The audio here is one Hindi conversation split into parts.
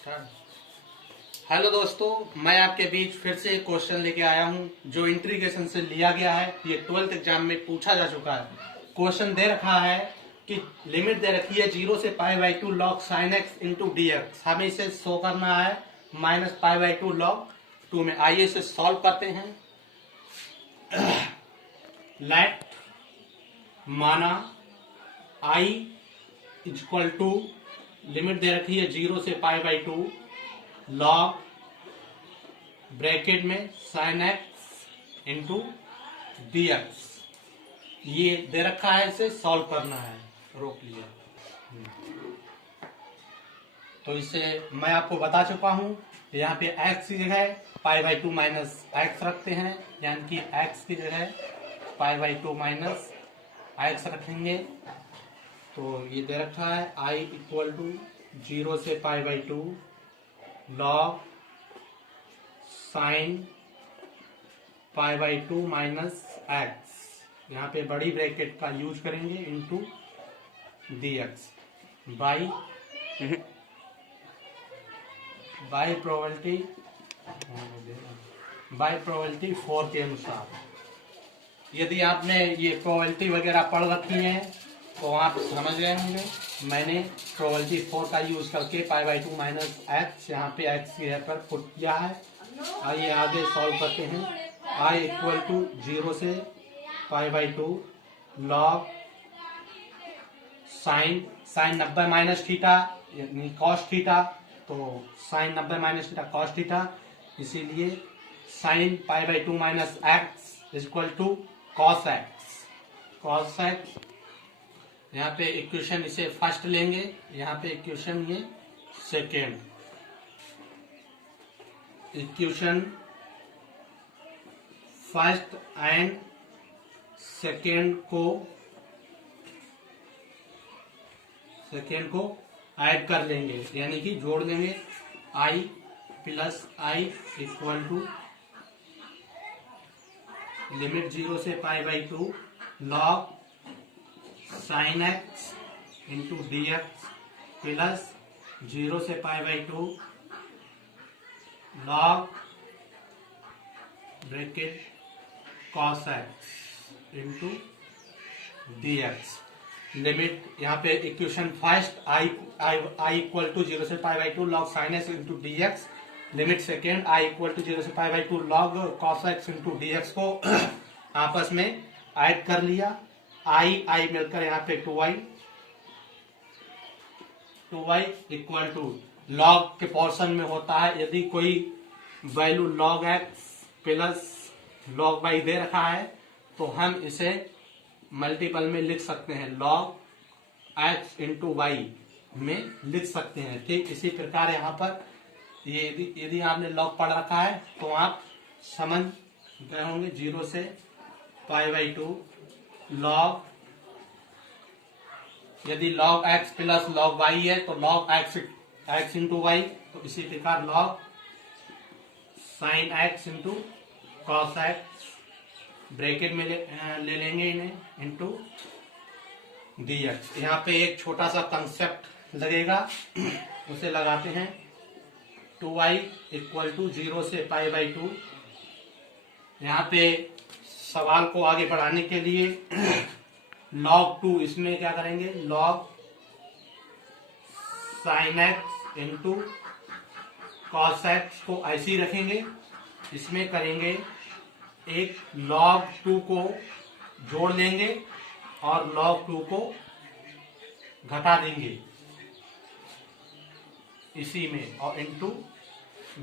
हेलो दोस्तों, मैं आपके बीच फिर से एक क्वेश्चन लेके आया हूं जो इंटीग्रेशन से लिया गया है। ये 12th एग्जाम में पूछा जा चुका है। क्वेश्चन दे रखा है कि लिमिट दे रखी है 0 से π/2 log sin x into d x. हमें इसे शो करना है -π/2 log 2 में। आइए इसे सॉल्व करते हैं। लेट माना i इक्वल टू लिमिट दे रखी है 0 से π/2 log ब्रैकेट में sin x into d x. ये दे रखा है, इसे सॉल्व करना है। रोक लिया। तो इसे मैं आपको बता चुका हूं। यहाँ पे x की जगह π/2 माइनस एक्स रखते हैं, यानी कि x की जगह π/2 माइनस एक्स रखेंगे। तो ये दे रखा है i इक्वल टू 0 से π/2 log साइन π/2 माइनस एक्स। यहाँ पे बड़ी ब्रैकेट का यूज करेंगे into d x by probability 4 के अनुसार। यदि आपने ये प्रोबेबिलिटी वगैरह पढ़ रखी है तो आप समझ गए होंगे। मैंने प्रोबेबिलिटी 4 का यूज करके π/2 माइनस एक्स यहाँ पे एक्स की जगह पर पुट किया है। आइए आगे सॉल्व करते हैं। i इक्वल टू 0 से π/2 log साइन 90 माइनस थीटा यानी कॉस थीटा। तो sine 90 minus theta cos theta, इसीलिए sine π/2 minus x equal to cos x. यहाँ पे इक्वेशन इसे फर्स्ट लेंगे, यहाँ पे इक्वेशन ये second. Equation first and second को ऐड कर लेंगे, यानी कि जोड़ लेंगे। i plus i equal to limit 0 से π/2 log sine x into d x plus 0 से π/2 log bracket cos x into d x. Limit यहाँ पे equation first i equal to 0 से π/2 log sine x into d x. Limit second i equal to 0 से π/2 log cos x into d x को आपस में ऐड कर लिया। i मिलकर यहाँ पे 2y इक्वल टू लॉग के पोर्शन में होता है। यदि कोई value log x plus log y दे रखा है तो हम इसे मल्टीपल में लिख सकते हैं, log x इंटू y में लिख सकते हैं। ठीक इसी प्रकार यहाँ पर ये यदि आपने log पढ़ रखा है तो आप समझ गए होंगे। 0 से π/2 log, यदि log x plus log y है तो log x इंटू y। तो इसी प्रकार log sine x into cos x bracket में ले लेंगे इन्हें इंटू डी एक्स। यहाँ पे एक छोटा सा कंसेप्ट लगेगा, उसे लगाते हैं। 2y इक्वल टू 0 से π/2। यहाँ पे सवाल को आगे बढ़ाने के लिए log 2 इसमें क्या करेंगे, log sine x into cos x को ऐसे ही रखेंगे। इसमें करेंगे एक log 2 को जोड़ लेंगे और log 2 को घटा देंगे इसी में, और इंटू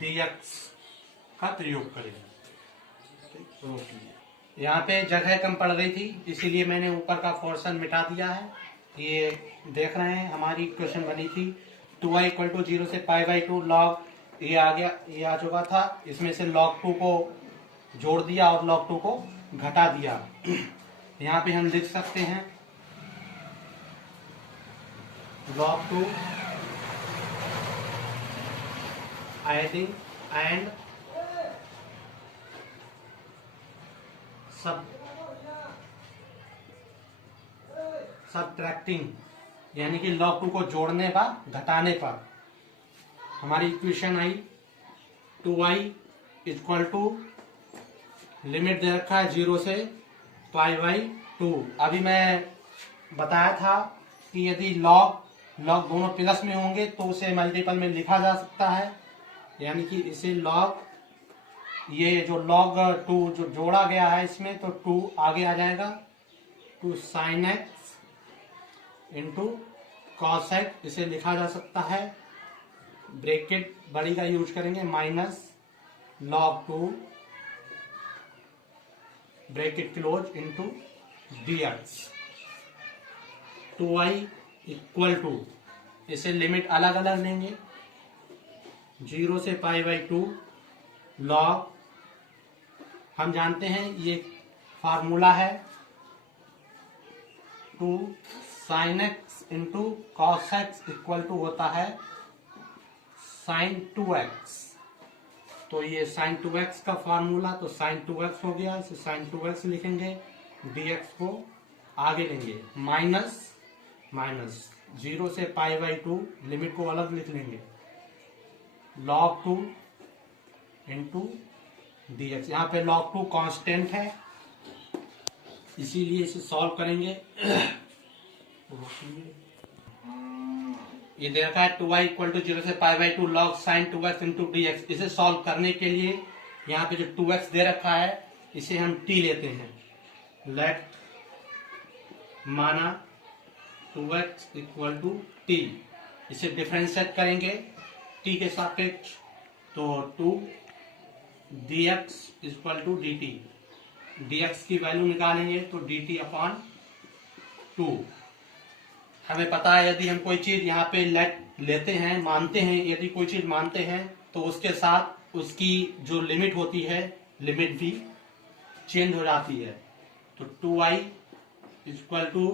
dx का प्रयोग करेंगे। यहाँ पे जगह कम पड़ गई थी, इसीलिए मैंने ऊपर का पोर्शन मिटा दिया है। ये देख रहे हैं हमारी इक्वेशन बनी थी 2y इक्वल टू 0 से π/2 log, ये आ गया, ये आ चुका था। इसमें से log 2 को जोड़ दिया और log 2 को घटा दिया। यहाँ पे हम लिख सकते हैं log 2 एडिंग एंड सबट्रैक्टिंग, यानी कि log 2 को जोड़ने पर घटाने पर हमारी इक्वेशन आई 2y इक्वल टू लिमिट दे रखा है 0 से π/2। अभी मैं बताया था कि यदि लॉग दोनों प्लस में होंगे तो उसे मल्टीपल में लिखा जा सकता है, यानी कि इसे लॉग, ये जो log 2 जो जोड़ा गया है इसमें, तो 2 आगे आ जाएगा, 2 sin x into cos x, इसे लिखा जा सकता है, ब्रैकेट बड़ी का यूज करेंगे, minus log 2 bracket close into dx। 2y equal to, इसे लिमिट अलग अलग लेंगे, 0 से π/2 log, हम जानते हैं ये फार्मूला है, 2 sin x into cos x equal to होता है sin 2x। तो ये sin 2x का फार्मूला, तो sin 2x हो गया, इसे sin 2x लिखेंगे, dx को आगे लेंगे, माइनस 0 से π/2 लिमिट को अलग लिख लेंगे, log 2 इंटू dx। यहाँ पे log 2 कांस्टेंट है, इसीलिए इसे सॉल्व करेंगे। ये दे रखा है 2y इक्वल टू 0 से π/2 log sin 2x into dx। इसे सॉल्व करने के लिए यहाँ पे जो 2x दे रखा है इसे हम t लेते हैं, लेट माना 2x इक्वल टू t, इसे डिफरेंशिएट करेंगे t के सापेक्ष, तो 2 dx equal to dt, dx की वैल्यू निकालेंगे तो dt अपॉन 2। हमें पता है यदि हम कोई चीज यहाँ पे लेते हैं, मानते हैं, यदि कोई चीज मानते हैं तो उसके साथ उसकी जो लिमिट होती है, लिमिट भी चेंज हो जाती है। तो 2y इक्वल टू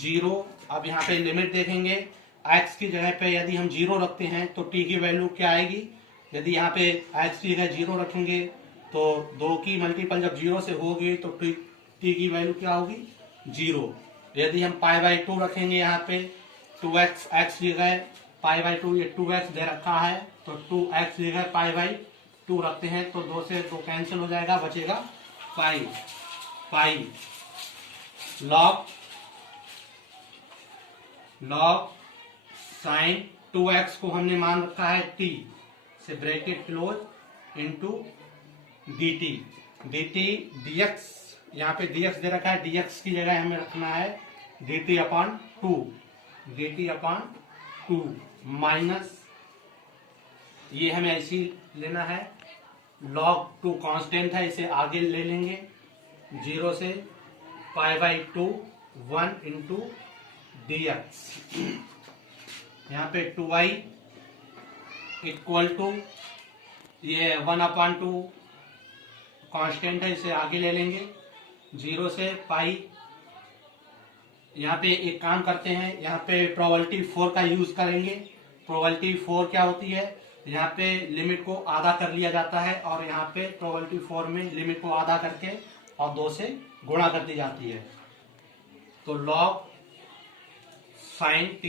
0, अब यहाँ पे लिमिट देखेंगे, x की जगह पे यदि हम 0 रखते हैं तो t की वैल्यू क्या आएगी, यदि यहाँ पे x की जगह 0 रखेंगे तो 2 की मल्टीपल जब 0 से होगी तो t की वैल्यू क्या होगी, 0। यदि हम π/2 रखेंगे यहाँ पे 2x, x की जगह π/2, ये 2x दे रखा है, तो 2x की जगह π/2 रखते हैं तो 2 से 2 कैंसिल हो जाएगा, बचेगा पाई। log sin 2x को हमने मान रखा है t, से bracket close into dt dx, यहाँ पे dx दे रखा है, dx की जगह हमें रखना है dt अपॉन 2 माइनस, ये हमें ऐसी लेना है, log 2 कांस्टेंट है, इसे आगे ले लेंगे, 0 से π/2 1 इंटू dx। यहाँ पे 2y इक्वल टू, ये 1/2 कांस्टेंट है, इसे आगे ले लेंगे, 0 से पाई। यहाँ पे एक काम करते हैं, यहाँ पे प्रोबेबिलिटी 4 का यूज करेंगे। प्रोबेबिलिटी 4 क्या होती है, यहाँ पे लिमिट को आधा कर लिया जाता है और यहाँ पे प्रोबेबिलिटी 4 में लिमिट को आधा करके और 2 से गुणा कर दी जाती है। तो log sin t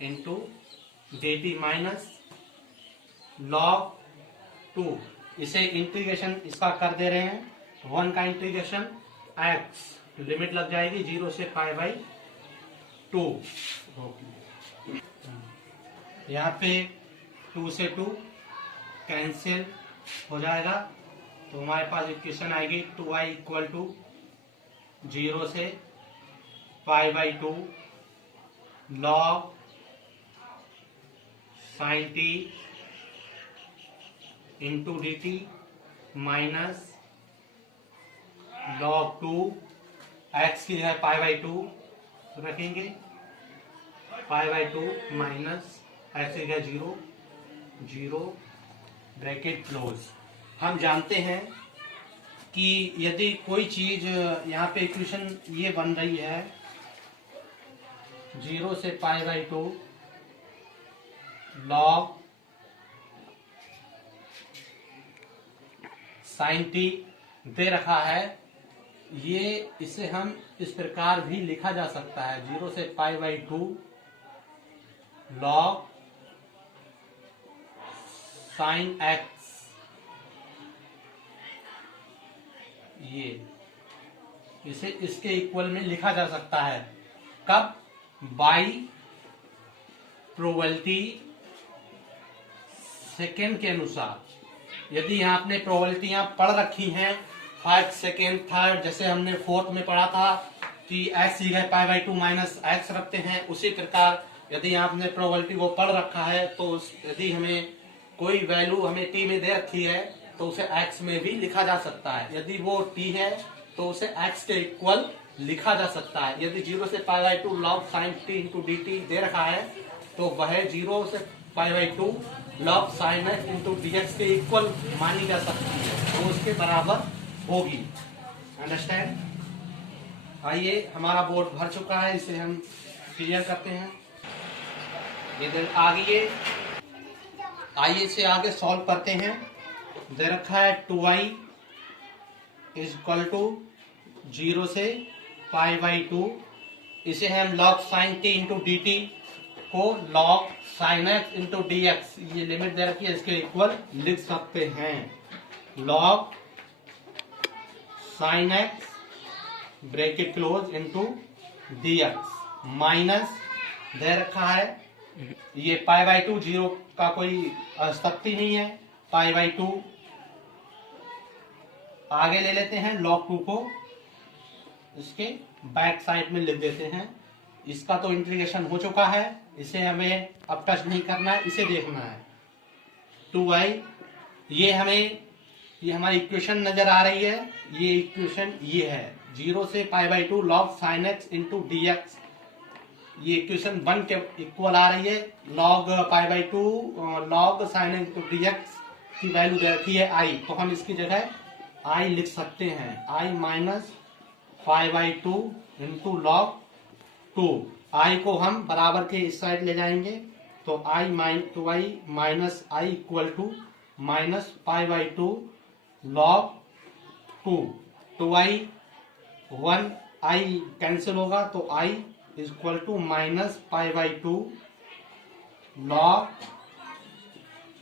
into dt minus log 2, इसे इंटीग्रेशन इसका कर दे रहे हैं, 1 का इंटीग्रेशन x, लिमिट लग जाएगी 0 से π/2। यहाँ पे 2 से 2 कैंसिल हो जाएगा, तो हमारे पास इक्वेशन आएगी 2y इक्वल टू 0 से π/2 log sin t into dt minus log 2, x की जगह π/2 रखेंगे, π/2 माइनस x की जगह 0 ब्रैकेट क्लोज। हम जानते हैं कि यदि कोई चीज, यहाँ पे इक्वेशन ये बन रही है 0 से π/2 log sin t दे रखा है, ये इसे हम इस प्रकार भी लिखा जा सकता है, 0 से π/2 log sin x, ये इसे इसके इक्वल में लिखा जा सकता है। कब? बाई प्रोबेबिलिटी सेकेंड के अनुसार। यदि यहाँ आपने प्रोबेबिलिटियां पढ़ रखी हैं, फर्स्ट, सेकेंड, थर्ड, जैसे हमने फोर्थ में पढ़ा था कि x जगह π/2 माइनस एक्स रखते हैं, उसी प्रकार यदि आपने प्रोबेबिलिटी वो पढ़ रखा है तो यदि हमें कोई वैल्यू हमें t में दे रखी है तो उसे x में भी लिखा जा सकता है। यदि वो t है तो उसे x के इक्वल लिखा जा सकता है। यदि 0 से π/2 log sin t into dt दे रखा है तो वह 0 से π/2 log sin x into dx के इक्वल मानी जा सकती है, तो उसके बराबर होगी। अंडरस्टैंड? आइए, हमारा बोर्ड भर चुका है, इसे हम क्लियर करते हैं। इधर आगे आइए इसे आगे सॉल्व करते हैं। दे रखा है 2y इज इक्वल टू 0 से π/2, इसे हम log sin t into D T को log sin x into dx, ये लिमिट दे रखी है, इसके इक्वल लिख सकते हैं। log sin x bracket close into dx minus दे रखा है ये π/2, 0 का कोई अस्तित्व नहीं है, π/2 आगे ले लेते हैं, log 2 को इसके बैक साइड में लिख देते हैं। इसका तो इंटीग्रेशन हो चुका है, इसे हमें अब टच नहीं करना है, इसे देखना है। 2y ये हमारी इक्वेशन नजर आ रही है, ये इक्वेशन ये है 0 से π/2 log sin x into dx, ये इक्वेशन 1 के इक्वल आ रही है। log π/2 log sin x into dx की वैल्यू दे रखी है i, तो हम इसकी जगह i लिख सकते हैं, i minus π/2 into log 2। i को हम बराबर के इस साइड ले जाएंगे तो i minus i equal to minus π/2 log 2। 2i 1 i cancel होगा तो i equal to minus π/2 log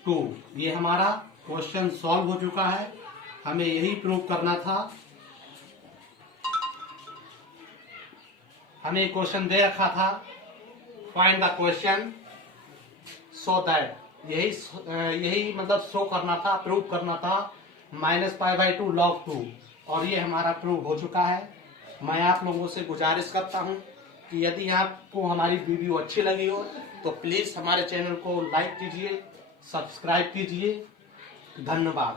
2। ये हमारा क्वेश्चन सॉल्व हो चुका है, हमें यही प्रूव करना था। हमें क्वेश्चन दे रखा था find the question so that, यही मतलब शो करना था, प्रूव करना था माइनस π/2 log 2, और ये हमारा प्रूव हो चुका है। मैं आप लोगों से गुजारिश करता हूं कि यदि आपको हमारी वीडियो अच्छी लगी हो तो प्लीज हमारे चैनल को लाइक कीजिए, सब्सक्राइब कीजिए। धन्यवाद।